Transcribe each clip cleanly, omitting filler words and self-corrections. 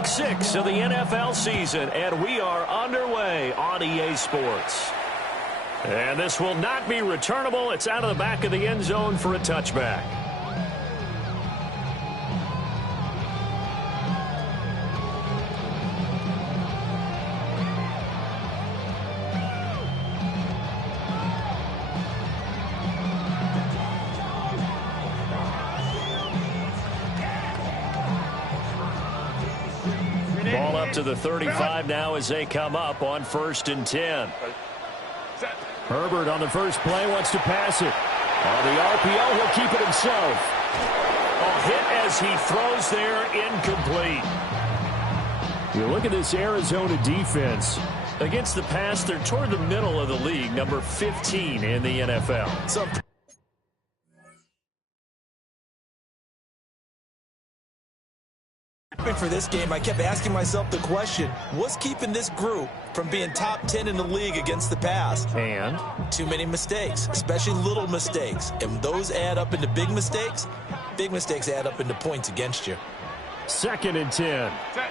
Week 6 of the NFL season, and we are underway on EA Sports. And this will not be returnable. It's out of the back of the end zone for a touchback. Ball up to the 35 now as they come up on 1st and 10. Herbert on the first play wants to pass it. On the RPO, he'll keep it himself. A hit as he throws there, incomplete. You look at this Arizona defense. Against the pass, they're toward the middle of the league, number 15 in the NFL. For this game, I kept asking myself the question, what's keeping this group from being top 10 in the league against the pass? And? Too many mistakes, especially little mistakes. And those add up into big mistakes. Big mistakes add up into points against you. 2nd and 10. Set.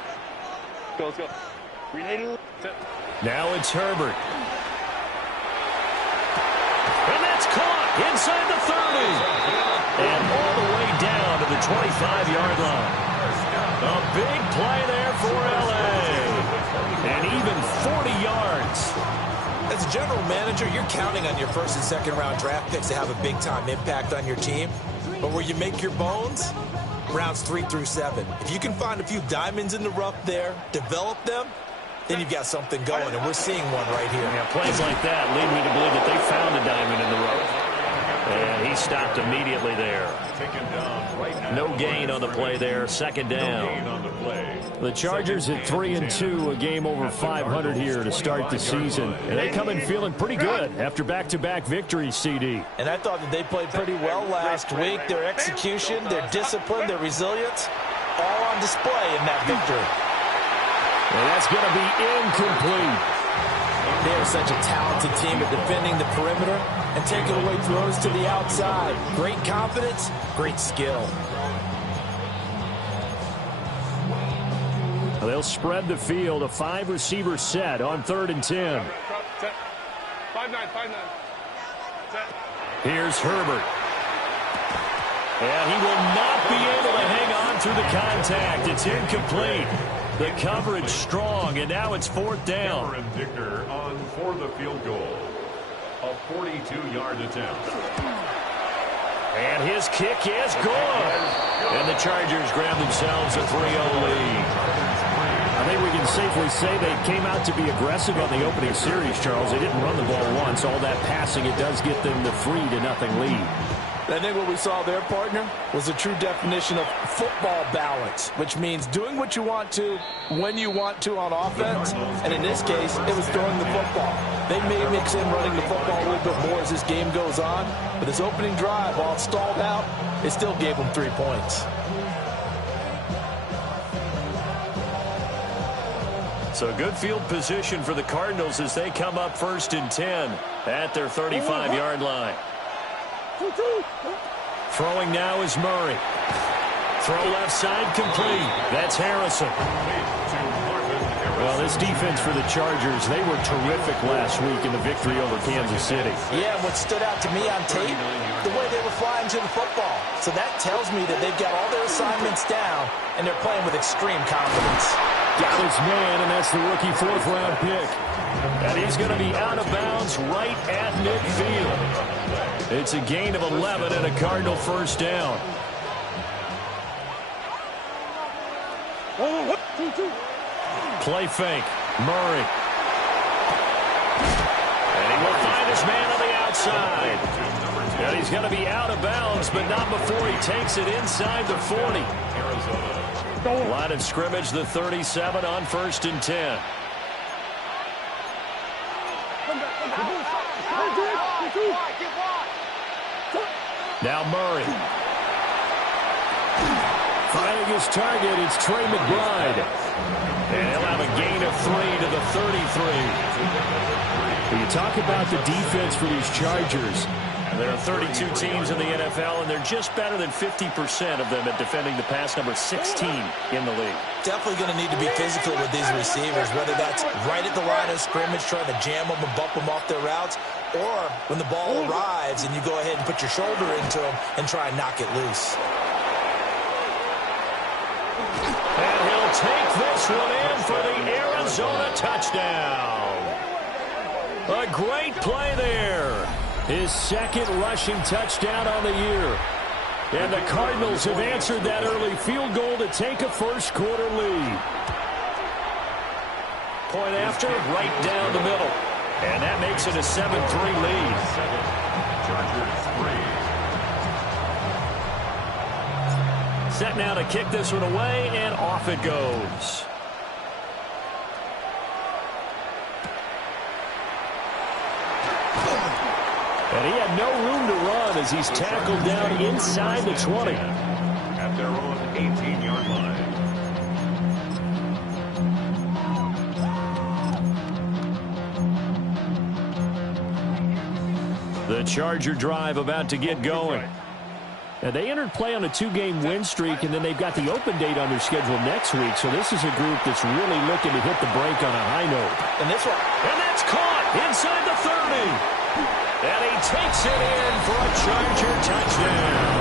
Let's go. Set. Now it's Herbert. And that's caught inside the 30. And all the way down to the 25-yard line. A big play there for L.A. And even 40 yards. As a general manager, you're counting on your first and second round draft picks to have a big-time impact on your team. But where you make your bones, rounds 3 through 7. If you can find a few diamonds in the rough there, develop them, then you've got something going, and we're seeing one right here. Yeah, plays like that lead me to believe that they found a diamond in the rough. And he stopped immediately there. No gain on the play there. 2nd down. The Chargers at 3-2, a game over 500 here to start the season. And they come in feeling pretty good after back-to-back victories, CD. And I thought that they played pretty well last week. Their execution, their discipline, their resilience, all on display in that victory. And that's going to be incomplete. They are such a talented team at defending the perimeter and taking away throws to the outside. Great confidence, great skill. They'll spread the field, a 5-receiver set on 3rd and 10. Set. 5-9. Set. Here's Herbert. And he will not be able to hang on through the contact. It's incomplete. The coverage strong, and now it's 4th down. Cameron Dicker on for the field goal. A 42-yard attempt. And his kick is good. And the Chargers grab themselves a 3-0 lead. I think we can safely say they came out to be aggressive on the opening series, Charles. They didn't run the ball once. All that passing, it does get them the 3-0 lead. I think what we saw there, partner, was a true definition of football balance, which means doing what you want to, when you want to on offense. And in this case, it was throwing the football. They may mix in running the football a little bit more as this game goes on. But this opening drive, while it stalled out, it still gave them 3 points. So good field position for the Cardinals as they come up 1st and 10 at their 35-yard line. Throwing now is Murray. Throw left side complete. That's Harrison. Well, this defense for the Chargers, they were terrific last week in the victory over Kansas City. Yeah, and what stood out to me on tape, the way they were flying to the football. So that tells me that they've got all their assignments down, and they're playing with extreme confidence. Got his man, and that's the rookie 4th-round pick. And he's going to be out of bounds right at midfield. It's a gain of 11 and a Cardinal 1st down. Play fake. Murray. And he will find his man on the outside. And he's going to be out of bounds, but not before he takes it inside the 40. Line of scrimmage, the 37 on 1st and 10. Now Murray. Finding his target, it's Trey McBride. And he'll have a gain of 3 to the 33. When you talk about the defense for these Chargers, There are 32 teams in the NFL, and they're just better than 50% of them at defending the pass, number 16 in the league. Definitely going to need to be physical with these receivers, whether that's right at the line of scrimmage trying to jam them and bump them off their routes, or when the ball arrives and you go ahead and put your shoulder into them and try and knock it loose. And he'll take this one in for the Arizona touchdown. A great play there. His second rushing touchdown on the year. And the Cardinals have answered that early field goal to take a first-quarter lead. Point after, right down the middle. And that makes it a 7-3 lead. Set now to kick this one away, and off it goes. And he had no room to run as he's tackled down inside the 20. At their own 18-yard line. The Charger drive about to get going. And they entered play on a 2-game win streak, and then they've got the open date on their schedule next week. So this is a group that's really looking to hit the break on a high note. And this one. And that's caught inside the 30. And he takes it in for a Charger touchdown.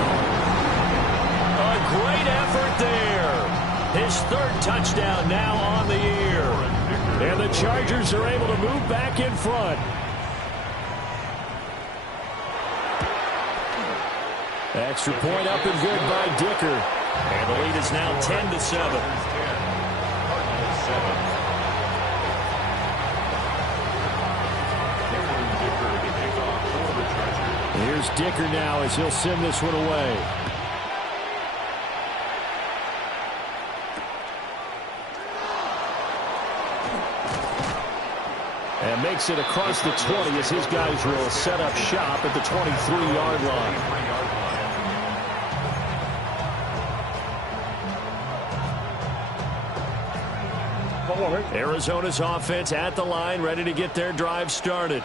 A great effort there. His third touchdown now on the year. And the Chargers are able to move back in front. Extra point up and good by Dicker. And the lead is now 10-7. Here's Dicker now as he'll send this one away. And makes it across the 20 as his guys will set up shop at the 23-yard line. Arizona's offense at the line, ready to get their drive started.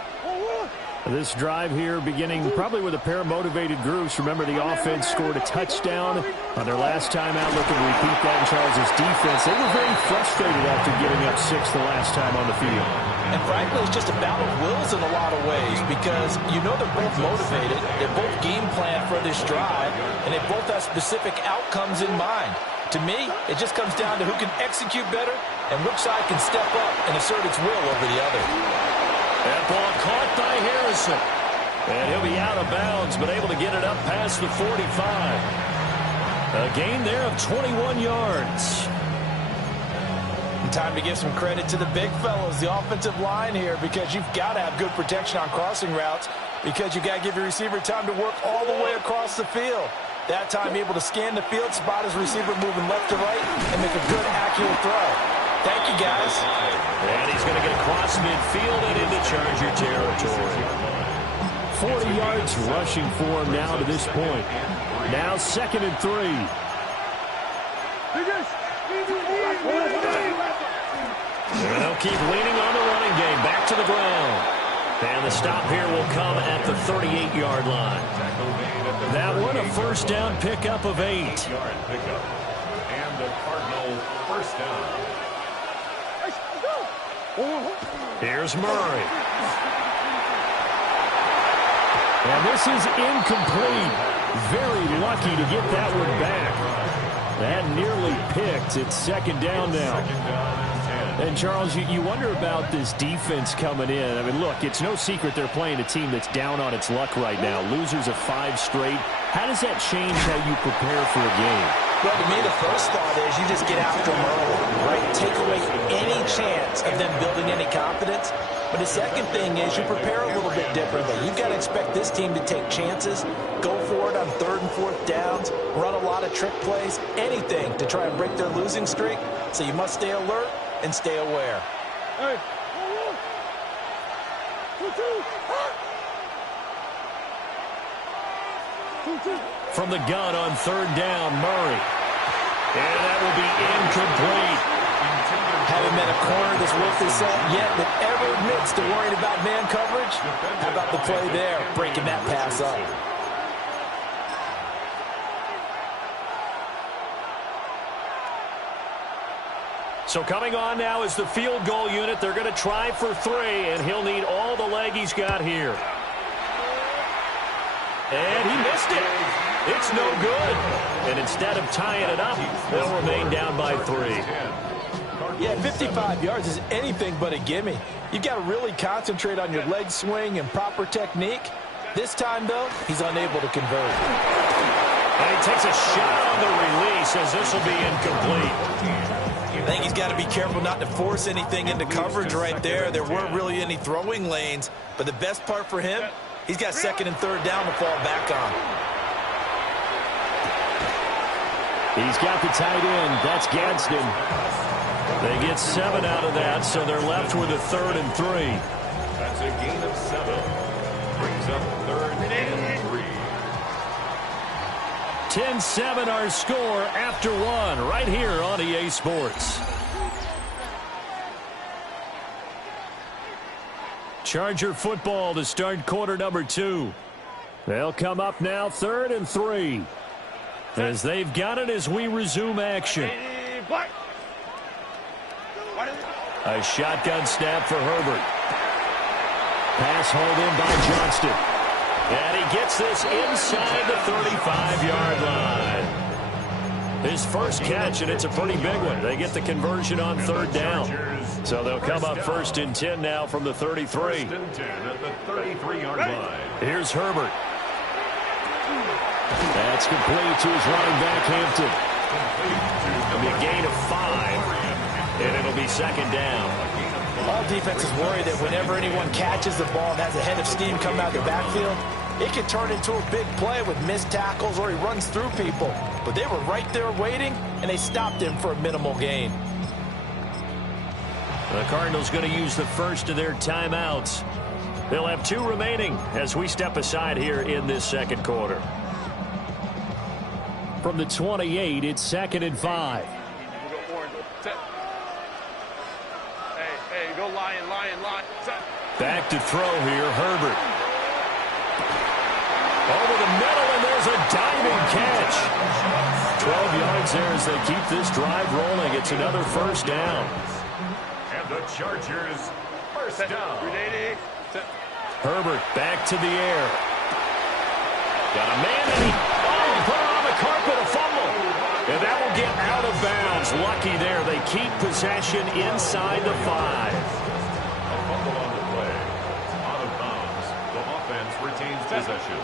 This drive here beginning probably with a pair of motivated groups. Remember, the offense scored a touchdown on their last time out. Looking to repeat that in Charles' defense. They were very frustrated after giving up 6 the last time on the field. And frankly, it's just a battle of wills in a lot of ways because you know they're both motivated. They're both game planned for this drive, and they both have specific outcomes in mind. To me, it just comes down to who can execute better and which side can step up and assert its will over the other. That ball caught by Harrison. And he'll be out of bounds, but able to get it up past the 45. A gain there of 21 yards. And time to give some credit to the big fellows, the offensive line here, because you've got to have good protection on crossing routes because you've got to give your receiver time to work all the way across the field. That time able to scan the field, spot his receiver moving left to right, and make a good, accurate throw. Thank you, guys. And he's going to get across midfield and into Charger territory. 40 yards rushing for him now to this point. Now 2nd and 3. And they'll keep leaning on the running game. Back to the ground. And the stop here will come at the 38-yard line. That one a first down pickup of 8. And the Cardinals first down. Here's Murray. And this is incomplete. Very lucky to get that one back. That nearly picked. It's 2nd down now. And, Charles, you wonder about this defense coming in. I mean, look, it's no secret they're playing a team that's down on its luck right now. Losers of 5 straight. How does that change how you prepare for a game? Well, to me, the first thought is you just get after them early, right? Take away any chance of them building any confidence. But the second thing is you prepare a little bit differently. You've got to expect this team to take chances, go for it on 3rd and 4th downs, run a lot of trick plays, anything to try and break their losing streak. So you must stay alert and stay aware. Hey. From the gun on 3rd down, Murray. And that will be incomplete. Haven't been a corner that's worth his salt yet that ever admits to worrying about man coverage. How about the play there, breaking that pass up? So coming on now is the field goal unit. They're going to try for 3, and he'll need all the leg he's got here. And he missed it. It's no good. And instead of tying it up, they'll remain down by 3. Yeah, 55 yards is anything but a gimme. You've got to really concentrate on your leg swing and proper technique. This time, though, he's unable to convert. And he takes a shot on the release as this will be incomplete. I think he's got to be careful not to force anything into coverage right there. There weren't really any throwing lanes, but the best part for him, he's got 2nd and 3rd down to fall back on. He's got the tight end. That's Gadsden. They get 7 out of that, so they're left with a 3rd and 3. That's a gain of 7. Brings up 3rd and 3. 10-7 our score after 1 right here on EA Sports. Charger football to start quarter number 2. They'll come up now 3rd and 3 as they've got it as we resume action. A shotgun snap for Herbert. Pass hauled in by Johnston. And he gets this inside the 35-yard line. His first catch, and it's a pretty big one. They get the conversion on 3rd down. So they'll come up 1st and 10 now from the 33. 1st and 10 at the 33-yard line. Here's Herbert. That's complete to his running back, Hampton. It'll be a gain of 5, and it'll be 2nd down. All defenses worry that whenever anyone catches the ball and has a head of steam come out of the backfield, it can turn into a big play with missed tackles or he runs through people. But they were right there waiting, and they stopped him for a minimal gain. The Cardinals going to use the first of their timeouts. They'll have 2 remaining as we step aside here in this 2nd quarter. From the 28, it's 2nd and 5. Go line. Back to throw here, Herbert. Over the middle, and there's a diving catch. 12 yards there as they keep this drive rolling. It's another 1st down. And the Chargers, 1st down. Herbert back to the air. Got a man, and he put it on the carpet, a fumble. And that will get out of bounds. Lucky there. They keep possession inside the 5. Fumble on the play. Out of bounds. The offense retains possession.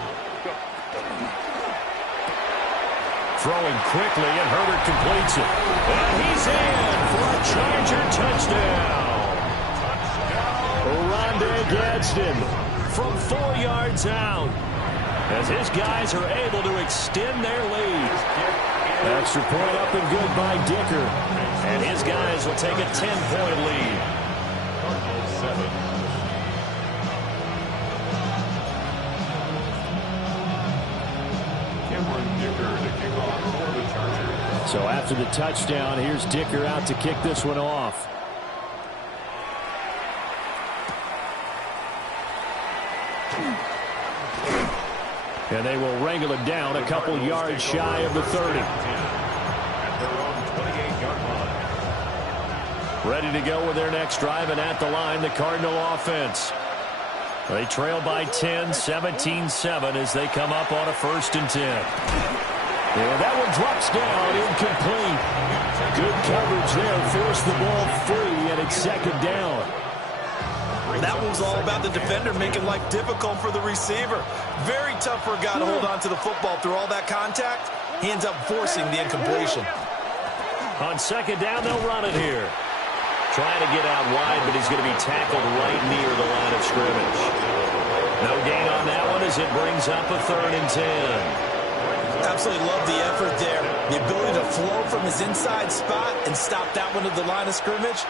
Throwing quickly, and Herbert completes it. And he's in for a Charger touchdown. Oronde Gadsden from 4 yards out as his guys are able to extend their lead. Extra point up and good by Dicker. And his guys will take a 10-point lead. Cardinals 7. Cameron Dicker to kick off for the Chargers. So after the touchdown, here's Dicker out to kick this one off. And they will wrangle it down a couple yards shy of the 30. At their own 28-yard line. Ready to go with their next drive, and at the line, the Cardinal offense. They trail by 10, 17-7 as they come up on a 1st and 10. And that one drops down, incomplete. Good coverage there, forced the ball free, and it's 2nd down. That one's all about the defender making life difficult for the receiver. Very tough for a guy to hold on to the football through all that contact. He ends up forcing the incompletion. On 2nd down, they'll run it here. Trying to get out wide, but he's going to be tackled right near the line of scrimmage. No gain on that one as it brings up a 3rd and 10. Absolutely love the effort there. The ability to flow from his inside spot and stop that one at the line of scrimmage.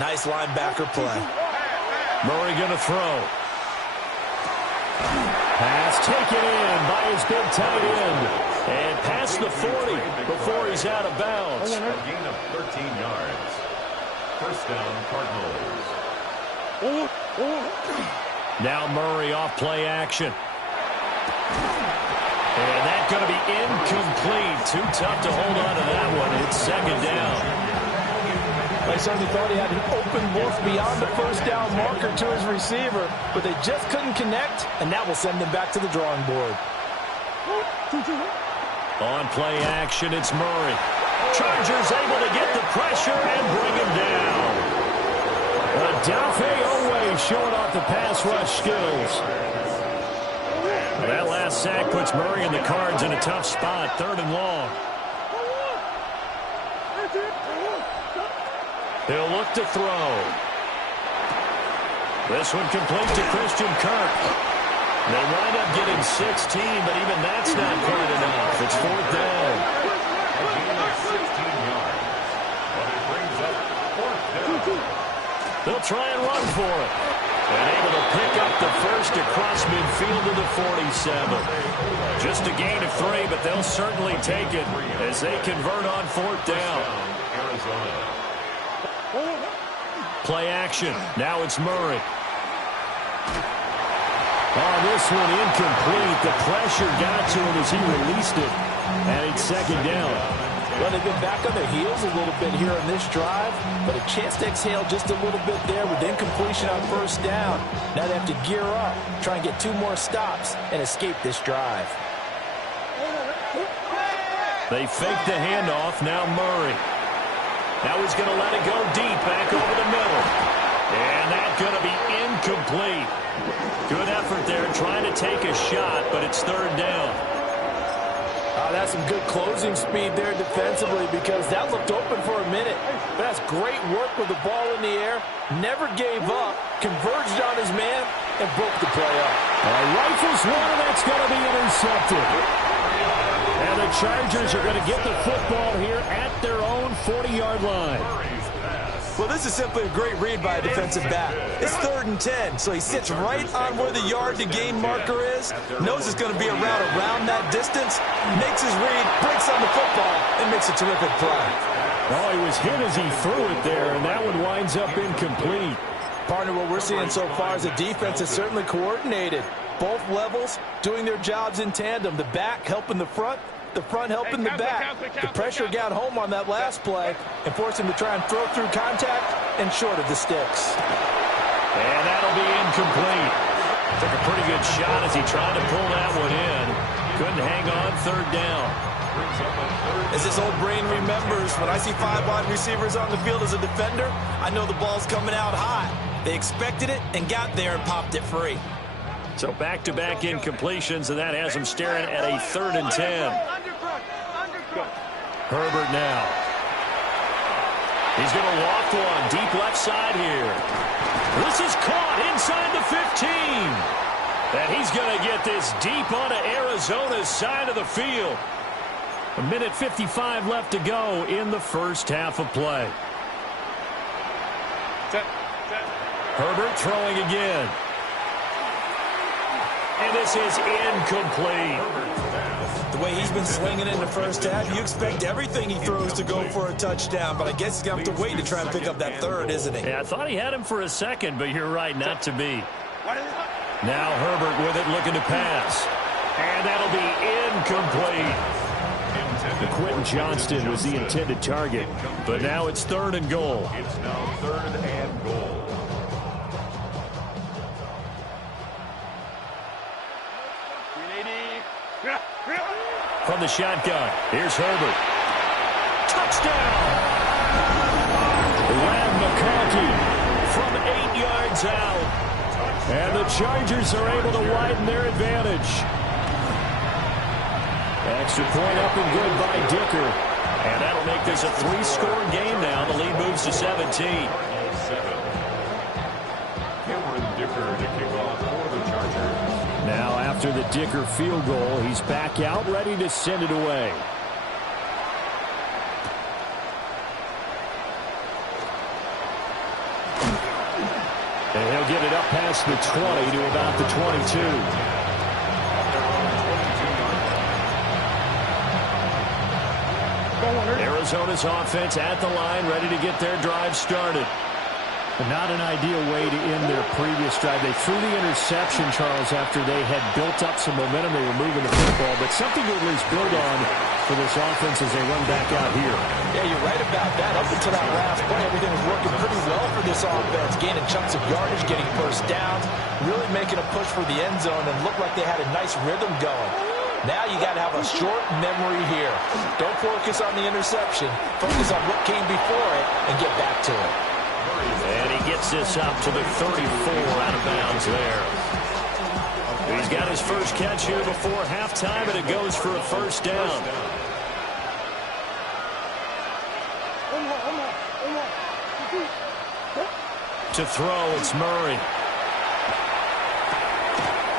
Nice linebacker play. Murray going to throw. Pass taken in by his big tight end. And past the 40 before he's out of bounds. A gain of 13 yards. First down, Cardinals. Now Murray off play action. And that's going to be incomplete. Too tough to hold on to that one. It's second down. I certainly thought he had an open look beyond the first down marker to his receiver, but they just couldn't connect, and that will send them back to the drawing board. On play action, it's Murray. Chargers able to get the pressure and bring him down. Odafe Oweh showing off the pass rush skills. That last sack puts Murray and the Cards in a tough spot, 3rd and long. He'll look to throw. This one complete to Christian Kirk. They wind up getting 16, but even that's not quite enough. It's 4th down. A gain of 16 yards. But it brings up 4th down. They'll try and run for it. And able to pick up the first across midfield to the 47. Just a gain of 3, but they'll certainly take it as they convert on 4th down. Arizona. Play action. Now it's Murray. Oh, this one incomplete. The pressure got to him as he released it. And it's 2nd down. Well, they've been back on their heels a little bit here on this drive, but a chance to exhale just a little bit there with incompletion on 1st down. Now they have to gear up, try and get 2 more stops, and escape this drive. They fake the handoff. Now Murray. Now he's going to let it go deep back over the middle. And that's going to be incomplete. Good effort there trying to take a shot, but it's 3rd down. That's some good closing speed there defensively because that looked open for a minute. But that's great work with the ball in the air. Never gave up, converged on his man, and broke the play up. Rifles one, and that's going to be intercepted. And the Chargers are going to get the football here at their own 40-yard line. Well, this is simply a great read by a defensive back. It's 3rd and 10, so he sits right on where the yard-to-gain marker is, knows it's going to be a route around that distance, makes his read, breaks on the football, and makes a terrific play. Oh, he was hit as he threw it there, and that one winds up incomplete. Partner, what we're seeing so far is the defense is certainly coordinated. Both levels doing their jobs in tandem. The back helping the front helping the back. The pressure got home on that last play and forced him to try and throw through contact and short of the sticks. And that'll be incomplete. Took a pretty good shot as he tried to pull that one in. Couldn't hang on, 3rd down. As this old brain remembers, when I see 5 wide receivers on the field as a defender, I know the ball's coming out hot. They expected it and got there and popped it free. So back-to-back incompletions, and that has him staring at a 3rd and 10. Herbert now. He's going to walk one deep left side here. This is caught inside the 15. And he's going to get this deep onto Arizona's side of the field. 1:55 left to go in the first half of play. Herbert throwing again. And this is incomplete. The way he's been slinging it in the first half, you expect everything he throws to go for a touchdown, but I guess he's going to have to wait to try and pick up that 3rd, isn't he? Yeah, I thought he had him for a second, but you're right, not to be. Now Herbert with it, looking to pass. And that'll be incomplete. Quentin Johnston was the intended target, but now it's 3rd and goal. It's now 3rd and goal. From the shotgun, here's Herbert. Touchdown! Rad McConkey from 8 yards out. And the Chargers are able to widen their advantage. Extra point up and good by Dicker. And that'll make this a 3-score game now. The lead moves to 17. Cameron Dicker to kick off for the Chargers. Now after the Dicker field goal, he's back out ready to send it away. And he'll get it up past the 20 to about the 22. Arizona's offense at the line, ready to get their drive started. Not an ideal way to end their previous drive. They threw the interception, Charles, after they had built up some momentum. They were moving the football, but something to at least build on for this offense as they run back out here. Yeah, you're right about that. Up until that last play, everything was working pretty well for this offense, gaining chunks of yardage, getting first downs, really making a push for the end zone, and looked like they had a nice rhythm going. Now you got to have a short memory here. Don't focus on the interception. Focus on what came before it and get back to it. And he gets this up to the 34 out of bounds there. He's got his first catch here before halftime, and it goes for a first down. To throw, it's Murray.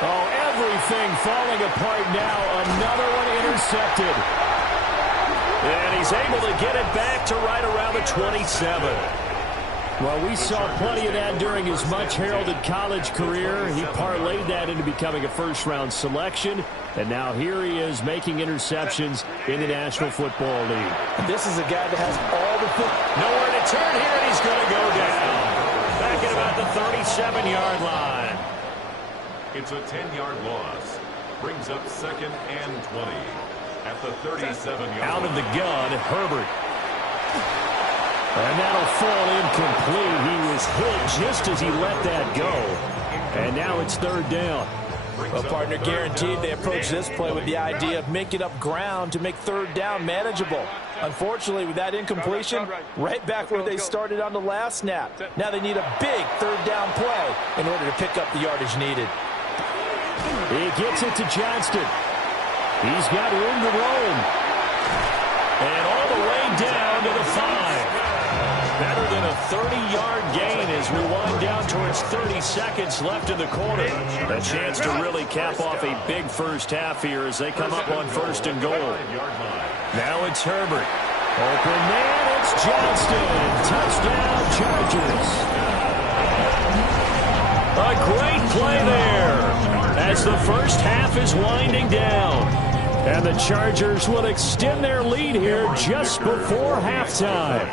Oh, everything falling apart now. Another one intercepted. And he's able to get it back to right around the 27. Well, we saw plenty of that during his much-heralded college career. He parlayed that into becoming a first-round selection, and now here he is making interceptions in the National Football League. This is a guy that has all the nowhere to turn here, and he's going to go down. Back at about the 37-yard line. It's a 10-yard loss. Brings up 2nd and 20 at the 37-yard line. Out of the gun, Herbert. And that'll fall incomplete. He was hit just as he let that go. And now it's third down. Well, partner, guaranteed they approach this play with the idea of making up ground to make third down manageable. Unfortunately, with that incompletion, right back where they started on the last snap. Now they need a big third down play in order to pick up the yardage needed. He gets it to Johnston. He's got room to roam. And all the way down to the 5. Better than a 30-yard gain as we wind down towards 30 seconds left in the quarter. A chance to really cap off a big first half here as they come up on 1st and goal. Now it's Herbert. Open man, it's Johnston. Touchdown, Chargers. A great play there as the first half is winding down. And the Chargers will extend their lead here just before halftime.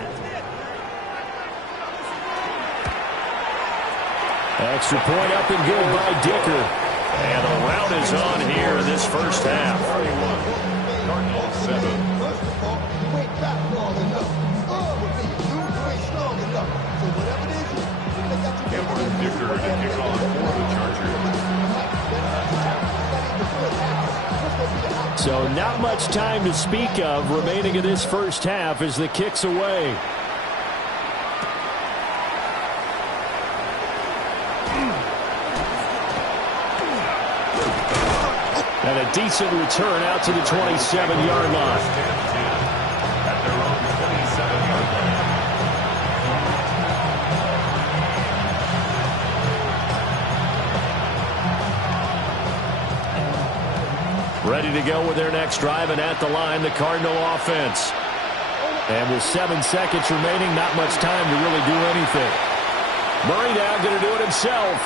Extra point up and good by Dicker. And the rout is on here in this first half. Cardinals 7. Cameron Dicker to kick off for the Chargers. So not much time to speak of remaining in this first half as the kick's away. And a decent return out to the 27-yard line. At their own 27-yard line. Ready to go with their next drive, and at the line, the Cardinal offense. And with 7 seconds remaining, not much time to really do anything. Murray now going to do it himself.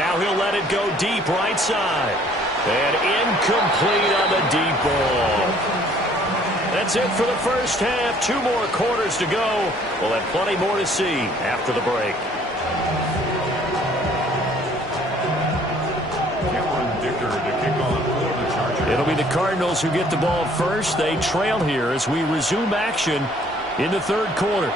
Now he'll let it go deep right side. And incomplete on the deep ball. That's it for the first half. 2 more quarters to go. We'll have plenty more to see after the break. Cameron Dicker to kick off for the Chargers. It'll be the Cardinals who get the ball first. They trail here as we resume action in the third quarter.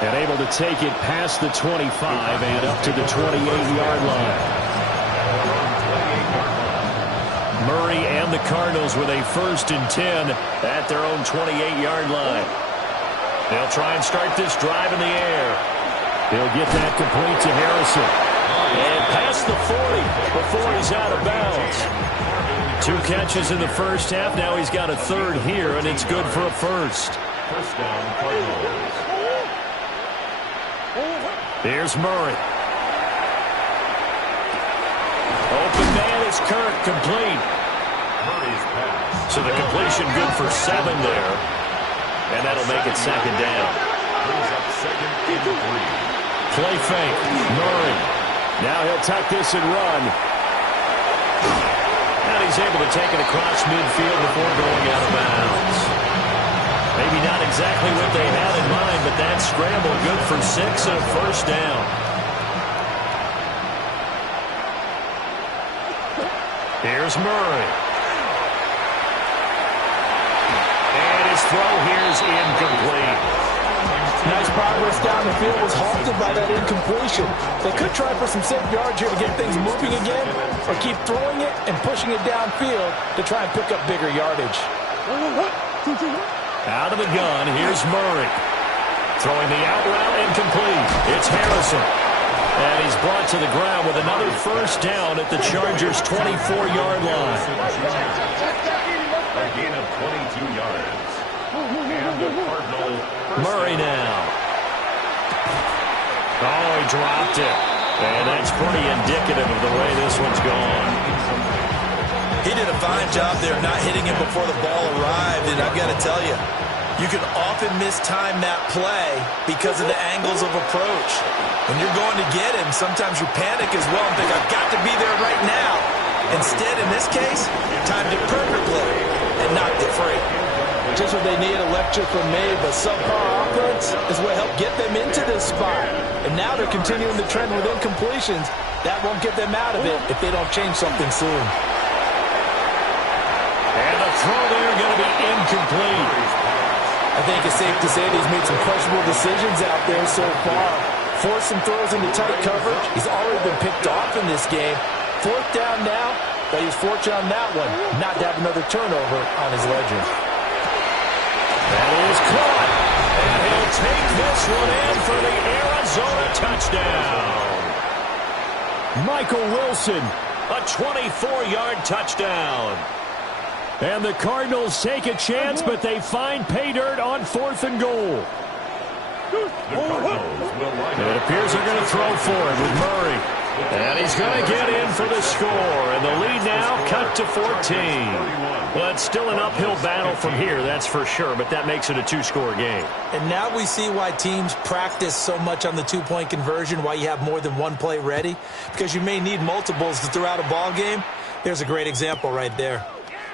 And able to take it past the 25 and up to the 28-yard line. Murray and the Cardinals with a 1st and 10 at their own 28-yard line. They'll try and start this drive in the air. He'll get that complete to Harrison. And past the 40 before he's out of bounds. 2 catches in the first half. Now he's got a 3rd here, and it's good for a 1st. First down, Cardinals. Here's Murray. Open man is Kirk, complete. Murray's pass. So the completion good for 7 there. And that'll make it 2nd down. Brings up 2nd and 3. Play fake. Murray. Now he'll tuck this and run. And he's able to take it across midfield before going out of bounds. Maybe not exactly what they had in mind, but that scramble good for 6 and a first down. Here's Murray. And his throw here is incomplete. Nice progress down the field was halted by that incompletion. They could try for some safe yards here to get things moving again, or keep throwing it and pushing it downfield to try and pick up bigger yardage. Out of the gun, here's Murray. Throwing the out route incomplete. It's Harrison. And he's brought to the ground with another first down at the Chargers' 24-yard line. A gain of 22 yards. And the Cardinal. Murray now. Oh, he dropped it. And that's pretty indicative of the way this one's gone. He did a fine job there not hitting him before the ball arrived, and I've got to tell you, you can often mistime that play because of the angles of approach. When you're going to get him, sometimes you panic as well and think, I've got to be there right now. Instead, in this case, timed it perfectly and knocked it free. Just what they need, a lecture from me, but subpar offense is what helped get them into this spot. And now they're continuing the trend with incompletions. That won't get them out of it if they don't change something soon. And the throw there going to be incomplete. I think it's safe to say that he's made some questionable decisions out there so far. Forced some throws into tight coverage. He's already been picked off in this game. 4th down now, but he's fortunate on that one, not to have another turnover on his ledger. That is caught. And he'll take this one in for the Arizona touchdown. Michael Wilson. A 24-yard touchdown. And the Cardinals take a chance, but they find pay dirt on 4th and goal. It appears they're going to throw for it with Murray. And he's going to get in for the score. And the lead now cut to 14. Well, it's still an uphill battle from here, that's for sure, but that makes it a 2-score game. And now we see why teams practice so much on the 2-point conversion, why you have more than one play ready, because you may need multiples to throw out a ball game. There's a great example right there.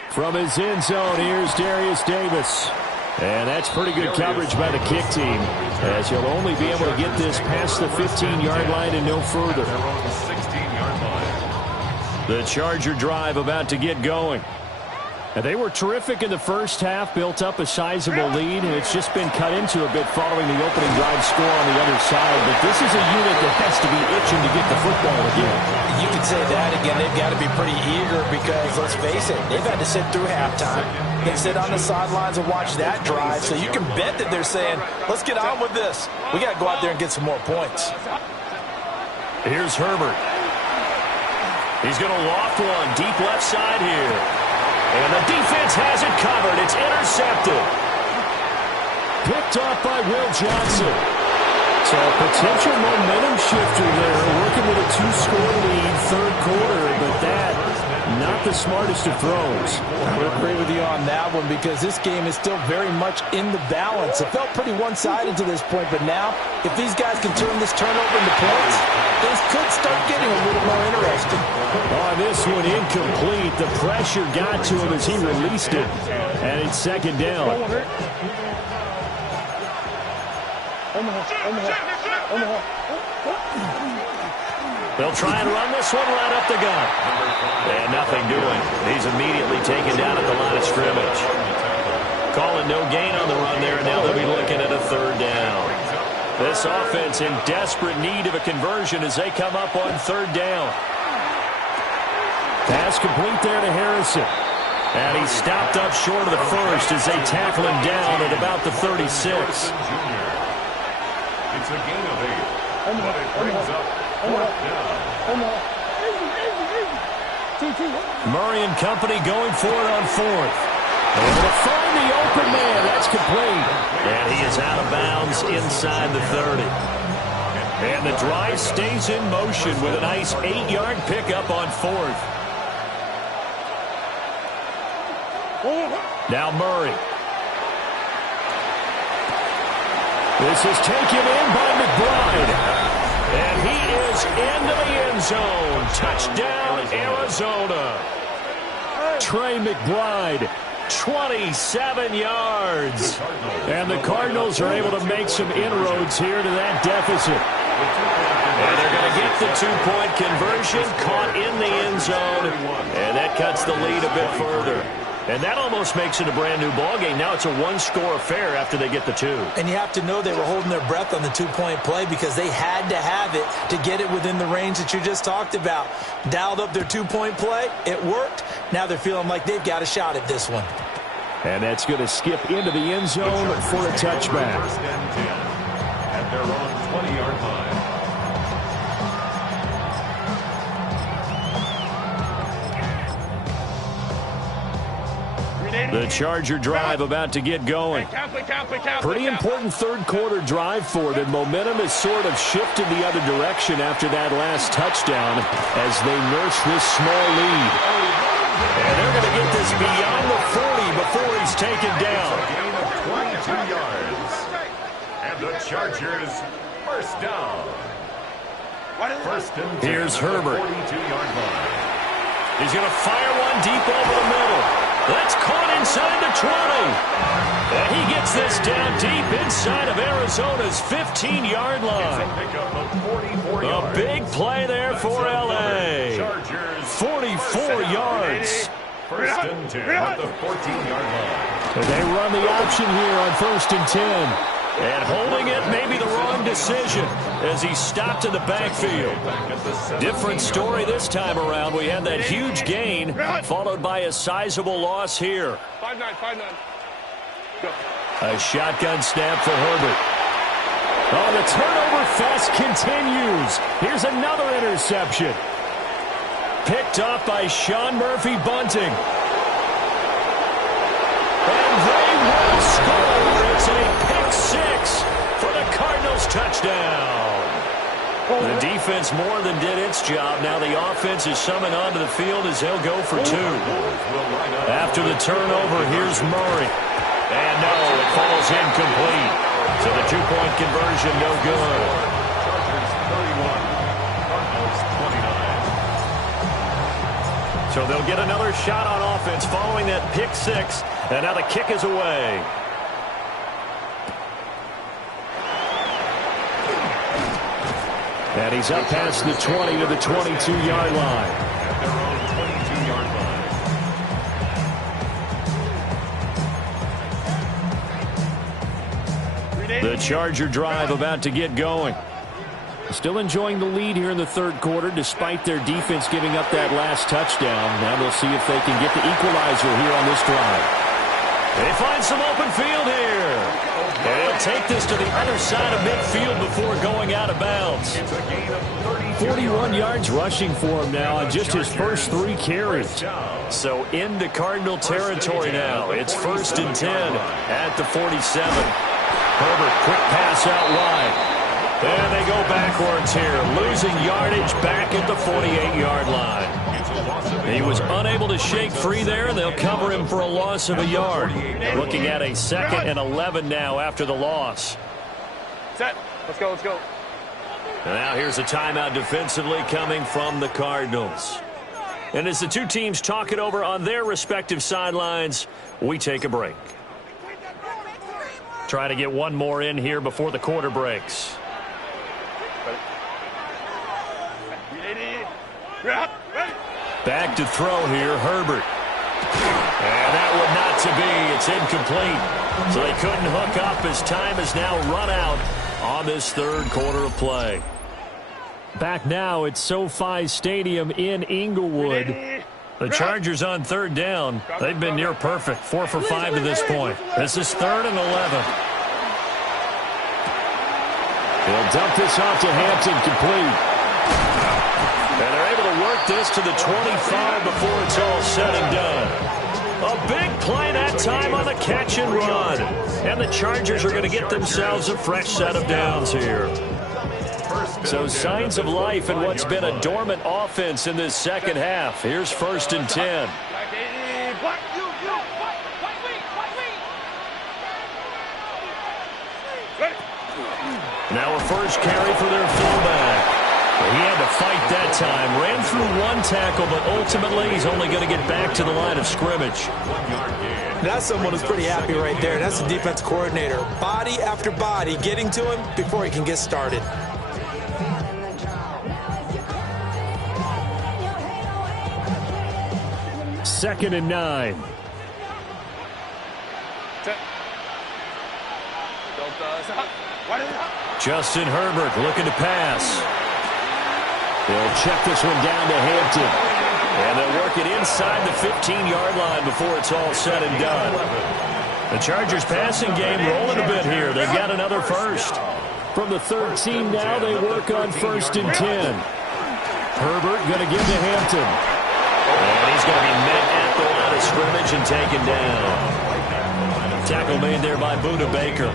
From his end zone, here's Darius Davis. And that's pretty good coverage by the kick team, as he'll only be able to get this past the 15-yard line and no further. The Charger drive about to get going. And they were terrific in the first half, built up a sizable lead, and it's just been cut into a bit following the opening drive score on the other side. But this is a unit that has to be itching to get the football again. You could say that again. They've got to be pretty eager because, let's face it, they've had to sit through halftime. They sit on the sidelines and watch that drive. So you can bet that they're saying, let's get on with this. We got to go out there and get some more points. Here's Herbert. He's going to loft one deep left side here. And the defense has it covered. It's intercepted. Picked off by Will Johnson. So a potential momentum shifter there, working with a 2-score lead, 3rd quarter, but that, not the smartest of throws. I would agree with you on that one because this game is still very much in the balance. It felt pretty one-sided to this point, but now, if these guys can turn this turnover into points, things could start getting a little more interesting. On this one, incomplete. The pressure got to him as he released it, and it's 2nd down. They'll try and run this one right up the gut. And nothing doing. He's immediately taken down at the line of scrimmage. Calling no gain on the run there, and now they'll be looking at a 3rd down. This offense in desperate need of a conversion as they come up on 3rd down. Pass complete there to Harrison. And he stopped up short of the first as they tackle him down at about the 36. It's a gain of 8, but it brings up 4th down. Murray and company going for it on 4th. Able to find the open man. That's complete. And he is out of bounds inside the 30. And the drive stays in motion with a nice 8-yard pickup on 4th. Now Murray. This is taken in by McBride. And he is into the end zone. Touchdown, Arizona. Trey McBride, 27 yards. And the Cardinals are able to make some inroads here to that deficit. And they're going to get the two-point conversion, caught in the end zone, and that cuts the lead a bit further. And that almost makes it a brand-new ballgame. Now it's a one-score affair after they get the two. And you have to know they were holding their breath on the two-point play because they had to have it to get it within the range that you just talked about. Dialed up their two-point play. It worked. Now they're feeling like they've got a shot at this one. And that's going to skip into the end zone for a touchback. First and 10 at their own 20-yard line. The Charger drive about to get going. Pretty important third-quarter drive for them. Momentum has sort of shifted the other direction after that last touchdown as they nurse this small lead. And they're going to get this beyond the 40 before he's taken down. A gain of 22 yards. And the Chargers first down. First and 10 Here's Herbert. 42-yard line. He's going to fire one deep over the middle. That's caught inside the 20. And he gets this down deep inside of Arizona's 15-yard line. It's a pickup of 44 A yards. big play there for L.A. Chargers 44 yards. First and 10 at the 14-yard line. And they run the option here on first and 10. And holding it may be the wrong decision as he stopped in the backfield. Different story this time around. We had that huge gain followed by a sizable loss here. 5-9, 5-9. Go. A shotgun snap for Herbert. Oh, the turnover fest continues. Here's another interception. Picked off by Sean Murphy-Bunting. And they will score. It's a pick six for the Cardinals touchdown. The defense more than did its job. Now the offense is summoned onto the field as they'll go for two. After the turnover, here's Murray. And no, it falls incomplete. So the two-point conversion no good. Chargers 31, Cardinals 29. So they'll get another shot on offense following that pick six. And now the kick is away. And he's up past the 20 to the 22-yard line. At their own 22-yard line. The Charger drive about to get going. Still enjoying the lead here in the third quarter despite their defense giving up that last touchdown. Now they'll see if they can get the equalizer here on this drive. They find some open field here. And he'll take this to the other side of midfield before going out of bounds. It's a gain of 41 yards rushing for him now on just his first 3 carries. So into Cardinal territory now. It's first and 10 at the 47. Herbert, quick pass out wide. And they go backwards here, losing yardage back at the 48-yard line. He was unable to shake free there, and they'll cover him for a loss of a yard. Looking at a 2nd and 11 now after the loss. Set. Let's go, let's go. And now here's a timeout defensively coming from the Cardinals. And as the two teams talk it over on their respective sidelines, we take a break. Try to get one more in here before the quarter breaks. Back to throw here, Herbert. And that would not to be. It's incomplete. So they couldn't hook up as time has now run out on this third quarter of play. Back now at SoFi Stadium in Inglewood. The Chargers on third down. They've been near perfect. 4 for 5 to this point. This is 3rd and 11. He'll dump this off to Hampton, complete. And they're able to work this to the 25 before it's all said and done. A big play that time on the catch and run. And the Chargers are going to get themselves a fresh set of downs here. So signs of life in what's been a dormant offense in this second half. Here's 1st and 10. Now a first carry for their fullback. He had to fight that time. Ran through one tackle, but ultimately he's only going to get back to the line of scrimmage. That's someone who's pretty happy right there. That's the defense coordinator. Body after body getting to him before he can get started. Second and 9. Justin Herbert looking to pass. They'll check this one down to Hampton. And they'll work it inside the 15-yard line before it's all said and done. The Chargers passing game rolling a bit here. They've got another first. From the 13 now, they work on 1st and 10. Herbert going to give to Hampton. And he's going to be met at the line of scrimmage and taken down. Tackle made there by Budda Baker.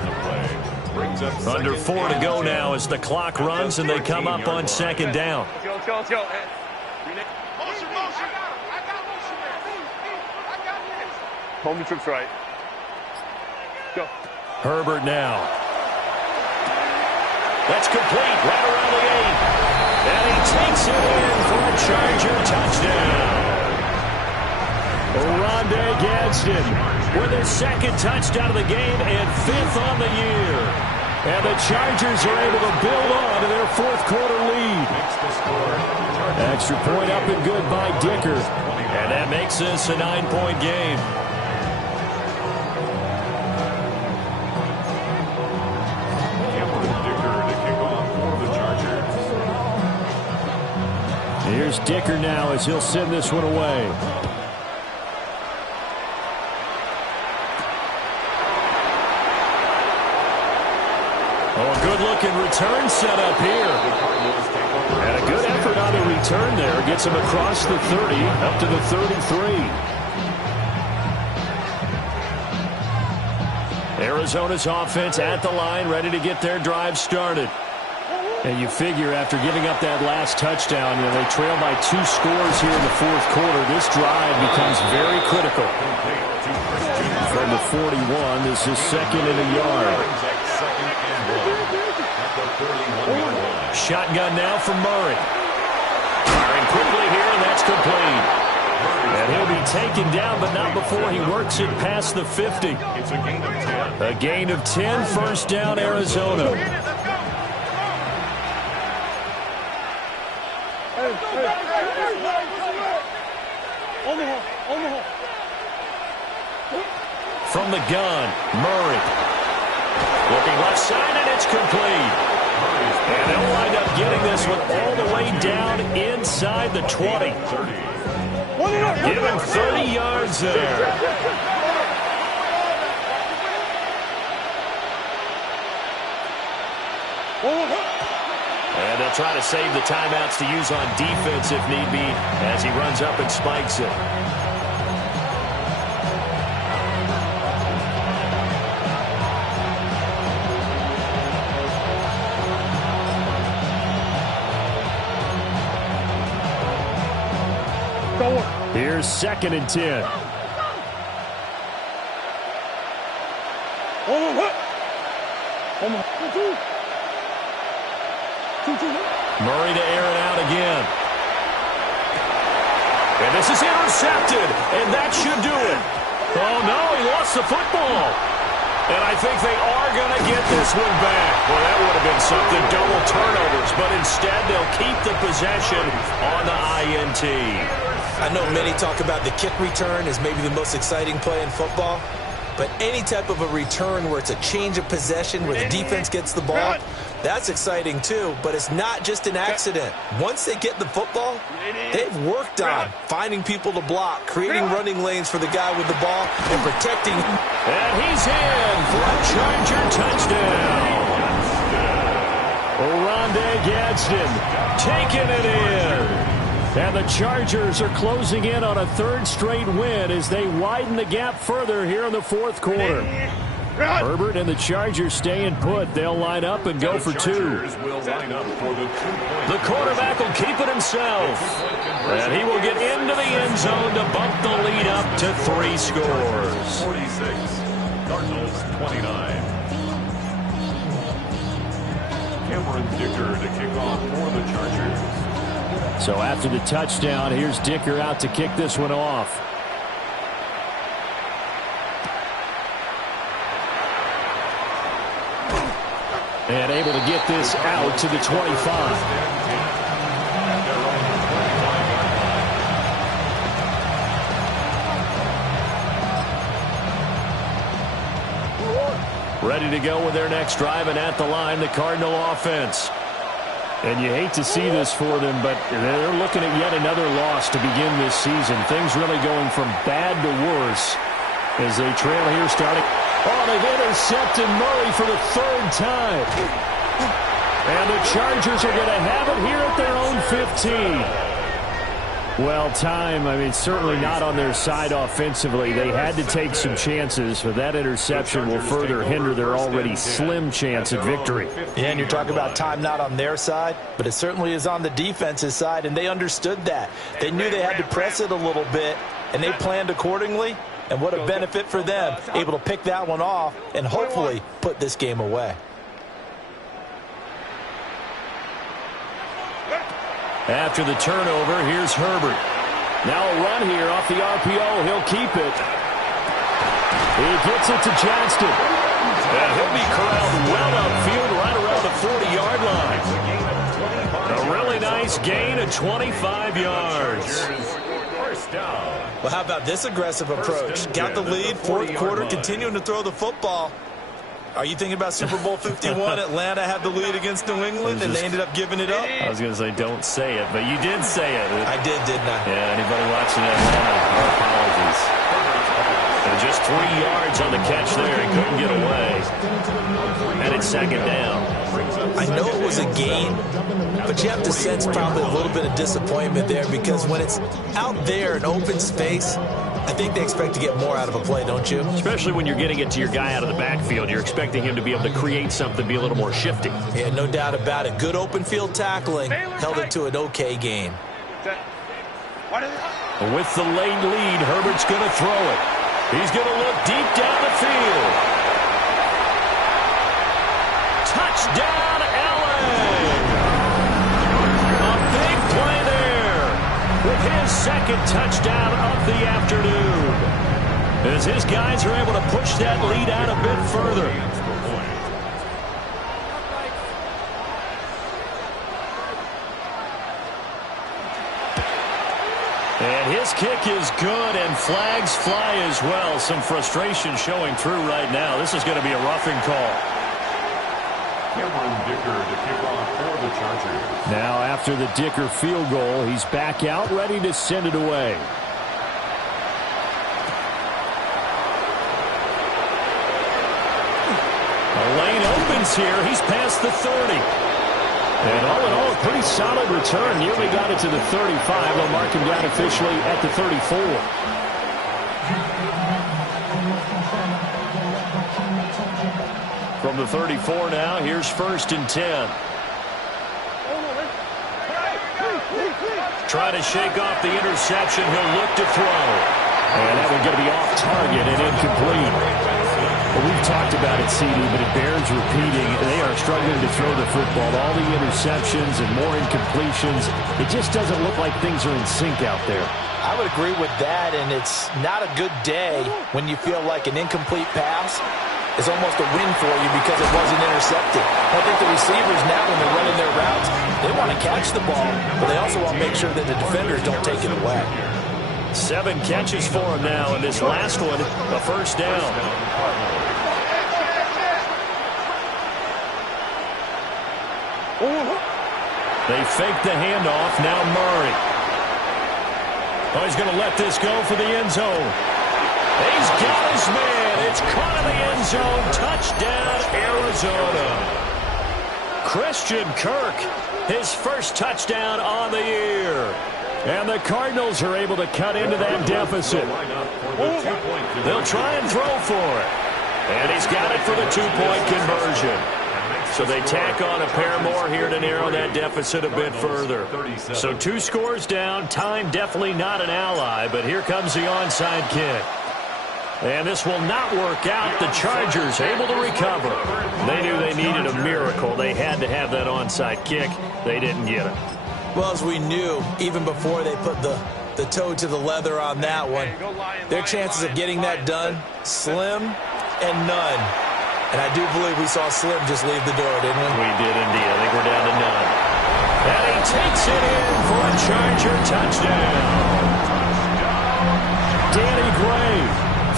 Under 4 to go now as the clock runs and they come up on 2nd down. Hold the trips right. Go. Herbert now. That's complete right around the 8. And he takes it in for a Charger touchdown. Oronde Gadsden with his 2nd touchdown of the game and 5th on the year. And the Chargers are able to build on to their 4th quarter lead. Extra point up and good by Dicker. And that makes this a 9-point game. Here's Dicker now as he'll send this one away. Oh, a good-looking return set up here. And a good effort on the return there. Gets him across the 30, up to the 33. Arizona's offense at the line, ready to get their drive started. And you figure after giving up that last touchdown, they trail by 2 scores here in the 4th quarter. This drive becomes very critical. From the 41, this is 2nd and a yard. Shotgun now from Murray. Firing quickly here, and that's complete. And he'll be taken down, but not before he works it past the 50. A gain of 10, 1st down, Arizona. From the gun, Murray. Looking left side, and it's complete. And they'll wind up getting this one all the way down inside the 20. Give him 30 yards there. And they'll try to save the timeouts to use on defense if need be as he runs up and spikes it. Here's 2nd and 10. Murray to air it out again. And this is intercepted, and that should do it. Oh, no, he lost the football. And I think they are going to get this one back. Well, that would have been something, double turnovers, but instead they'll keep the possession on the INT. I know many talk about the kick return as maybe the most exciting play in football, but any type of a return where it's a change of possession, where the defense gets the ball, that's exciting too, but it's not just an accident. Once they get the football, they've worked on finding people to block, creating running lanes for the guy with the ball, and protecting. And he's in for a Charger touchdown. Oronde Gadsden taking it in. And the Chargers are closing in on a 3rd straight win as they widen the gap further here in the 4th quarter. Herbert and the Chargers staying put. They'll line up and go for 2. The quarterback will keep it himself. And he will get into the end zone to bump the lead up to 3 scores. 46, Cardinals 29. Cameron Dicker to kick off for the Chargers. So after the touchdown, here's Dicker out to kick this one off. And able to get this out to the 25. Ready to go with their next drive, and at the line, the Cardinal offense. And you hate to see this for them, but they're looking at yet another loss to begin this season. Things really going from bad to worse as they trail here starting. Oh, they've intercepted Murray for the third time. And the Chargers are going to have it here at their own 15. Well, certainly not on their side offensively. They had to take some chances, but that interception will further hinder their already slim chance at victory. Yeah, and you're talking about time not on their side, but it certainly is on the defense's side, and they understood that. They knew they had to press it a little bit, and they planned accordingly, and what a benefit for them, able to pick that one off and hopefully put this game away. After the turnover, here's Herbert. Now a run here off the RPO. He'll keep it. He gets it to Johnston. And he'll be corralled well upfield right around the 40-yard line. A really nice gain of 25 yards. Well, how about this aggressive approach? Got the lead, fourth quarter, continuing to throw the football. Are you thinking about Super Bowl 51? Atlanta had the lead against New England, and they ended up giving it up? I was going to say, don't say it, but you did say it. I did, didn't I? Yeah, anybody watching Atlanta, our apologies. And just 3 yards on the catch there. He couldn't get away. And it's second down. I know it was a gain, but you have to sense probably a little bit of disappointment there because when it's out there in open space, I think they expect to get more out of a play, don't you? Especially when you're getting it to your guy out of the backfield. You're expecting him to be able to create something, be a little more shifty. Yeah, no doubt about it. Good open field tackling held it to an okay gain. With the late lead, Herbert's going to throw it. He's going to look deep down the field. Touchdown, Allen! A big play there with his second touchdown of the afternoon. As his guys are able to push that lead out a bit further. And his kick is good, and flags fly as well. Some frustration showing through right now. This is going to be a roughing call. Cameron Dicker to kick off for the Chargers. Now after the Dicker field goal, he's back out ready to send it away. A lane opens here. He's past the 30. And all in all, a pretty solid return. Nearly got it to the 35. They'll mark him down officially at the 34. From the 34 now, here's 1st and 10. Trying to shake off the interception. He'll look to throw. And that one's going to be off target and incomplete. Well, we've talked about it, CD, but it bears repeating. They are struggling to throw the football. All the interceptions and more incompletions. It just doesn't look like things are in sync out there. I would agree with that, and it's not a good day when you feel like an incomplete pass is almost a win for you because it wasn't intercepted. I think the receivers now, when they're running their routes, they want to catch the ball, but they also want to make sure that the defenders don't take it away. 7 catches for him now, and this last one, a first down. They fake the handoff. Now Murray. Oh, he's going to let this go for the end zone. He's got his man. It's caught in the end zone. Touchdown, Arizona. Christian Kirk, his first touchdown on the year. And the Cardinals are able to cut into that deficit. They'll try and throw for it. And he's got it for the 2-point conversion. So they tack on a pair more here to narrow that deficit a bit further. So 2 scores down. Time definitely not an ally, but here comes the onside kick. And this will not work out. The Chargers able to recover. They knew they needed a miracle. They had to have that onside kick. They didn't get it. Well, as we knew, even before they put the toe to the leather on that one, their chances of getting that done, slim and none. And I do believe we saw Slim just leave the door, didn't we? We did indeed. I think we're down to none. And he takes it in for a Charger touchdown. Danny Gray,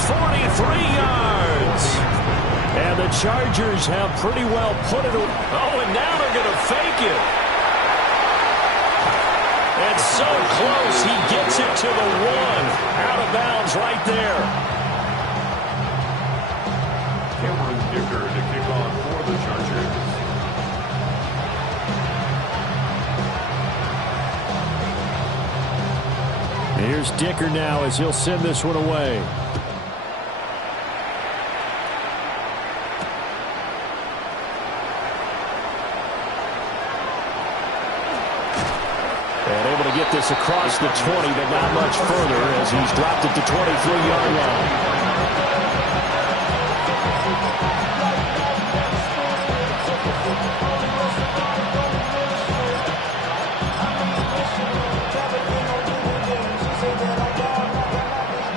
43 yards. And the Chargers have pretty well put it away. Oh, and now they're going to fake it. And so close, he gets it to the 1. Out of bounds right there. Cameron Dicker to kick off for the Chargers. Here's Dicker now as he'll send this one away. And able to get this across the 20, but not much further as he's dropped it to 23-yard line.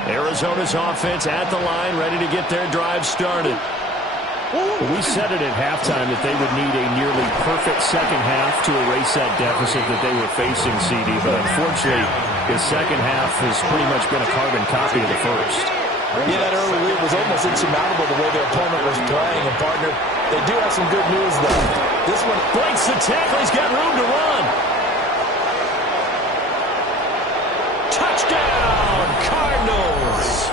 Arizona's offense at the line, ready to get their drive started. We said it at halftime that they would need a nearly perfect second half to erase that deficit that they were facing, CD. But unfortunately, the second half has pretty much been a carbon copy of the first. Yeah, that early lead was almost insurmountable the way their opponent was playing. And, partner, they do have some good news, though. This one breaks the tackle. He's got room to run. Touchdown, Cardinals.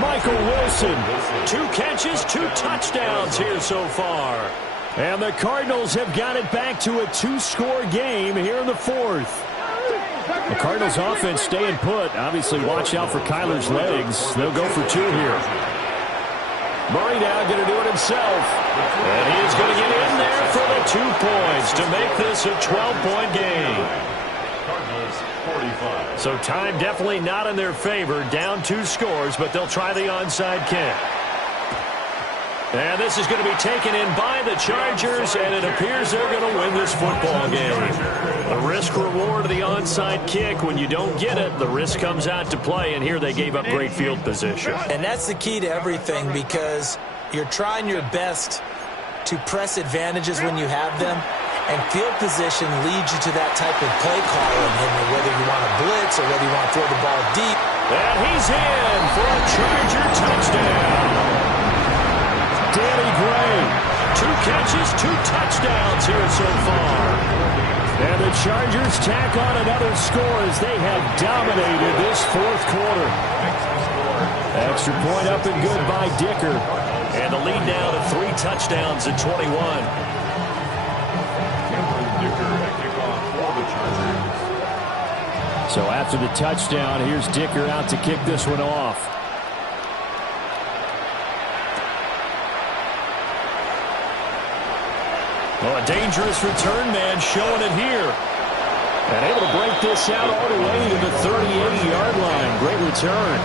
Michael Wilson, 2 catches, 2 touchdowns here so far. And the Cardinals have got it back to a 2-score game here in the 4th. The Cardinals offense staying put. Obviously, watch out for Kyler's legs. They'll go for 2 here. Murray now going to do it himself. And he is going to get in there for the 2 points to make this a 12-point game. So time definitely not in their favor. Down 2 scores, but they'll try the onside kick. And this is going to be taken in by the Chargers, and it appears they're going to win this football game. The risk-reward of the onside kick, when you don't get it, the risk comes out to play, and here they gave up great field position. And that's the key to everything, because you're trying your best to press advantages when you have them, and field position leads you to that type of play calling, whether you want to blitz or whether you want to throw the ball deep. And he's in for a Charger touchdown. Danny Gray, 2 catches, 2 touchdowns here so far. And the Chargers tack on another score as they have dominated this 4th quarter. Extra point up and good by Dicker. And the lead now to 3 touchdowns at 21. So after the touchdown, here's Dicker out to kick this one off. Well, a dangerous return man showing it here. And able to break this out all the way to the 38-yard line. Great return.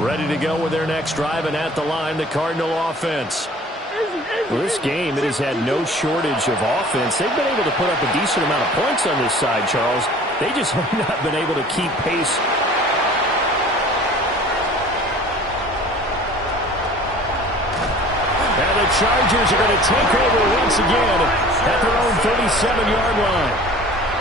Ready to go with their next drive, and at the line, the Cardinal offense. Well, this game, it has had no shortage of offense. They've been able to put up a decent amount of points on this side, Charles. They just have not been able to keep pace. And the Chargers are going to take over once again at their own 37-yard line.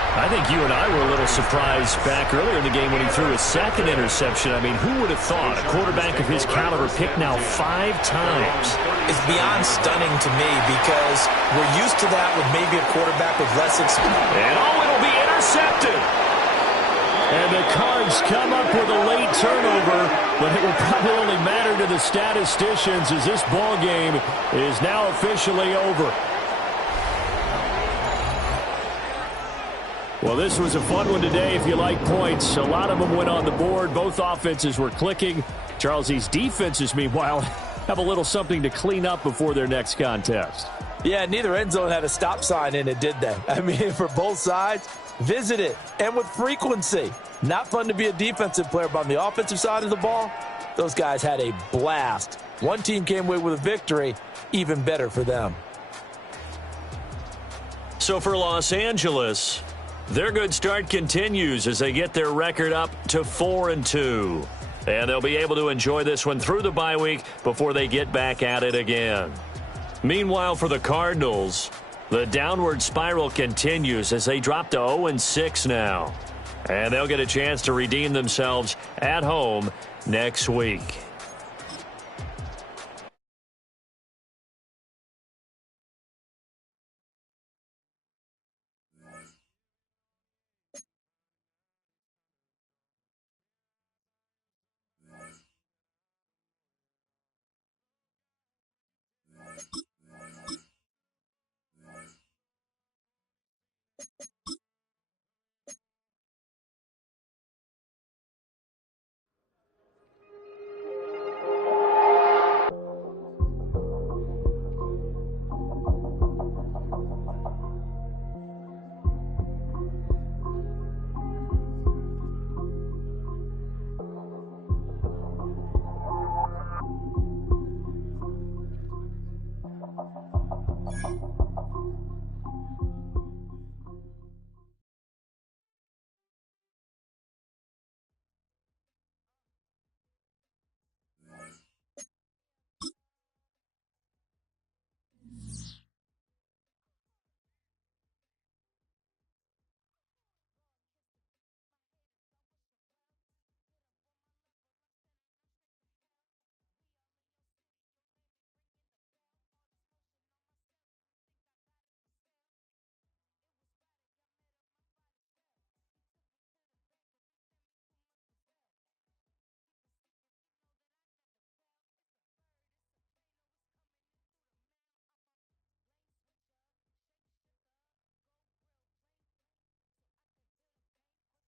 I think you and I were a little surprised back earlier in the game when he threw his 2nd interception. I mean, who would have thought a quarterback of his caliber picked now 5 times? It's beyond stunning to me because we're used to that with maybe a quarterback with less experience. And it'll be intercepted. And the Cards come up with a late turnover, but it will probably only matter to the statisticians as this ball game is now officially over. Well, this was a fun one today if you like points. A lot of them went on the board. Both offenses were clicking. Charles, these defenses, meanwhile, have a little something to clean up before their next contest. Yeah, neither end zone had a stop sign in it, did they? I mean, for both sides, visit it, and with frequency. Not fun to be a defensive player, but on the offensive side of the ball, those guys had a blast. One team came away with a victory, even better for them. So for Los Angeles, their good start continues as they get their record up to 4-2. And they'll be able to enjoy this one through the bye week before they get back at it again. Meanwhile, for the Cardinals, the downward spiral continues as they drop to 0-6 now. And they'll get a chance to redeem themselves at home next week.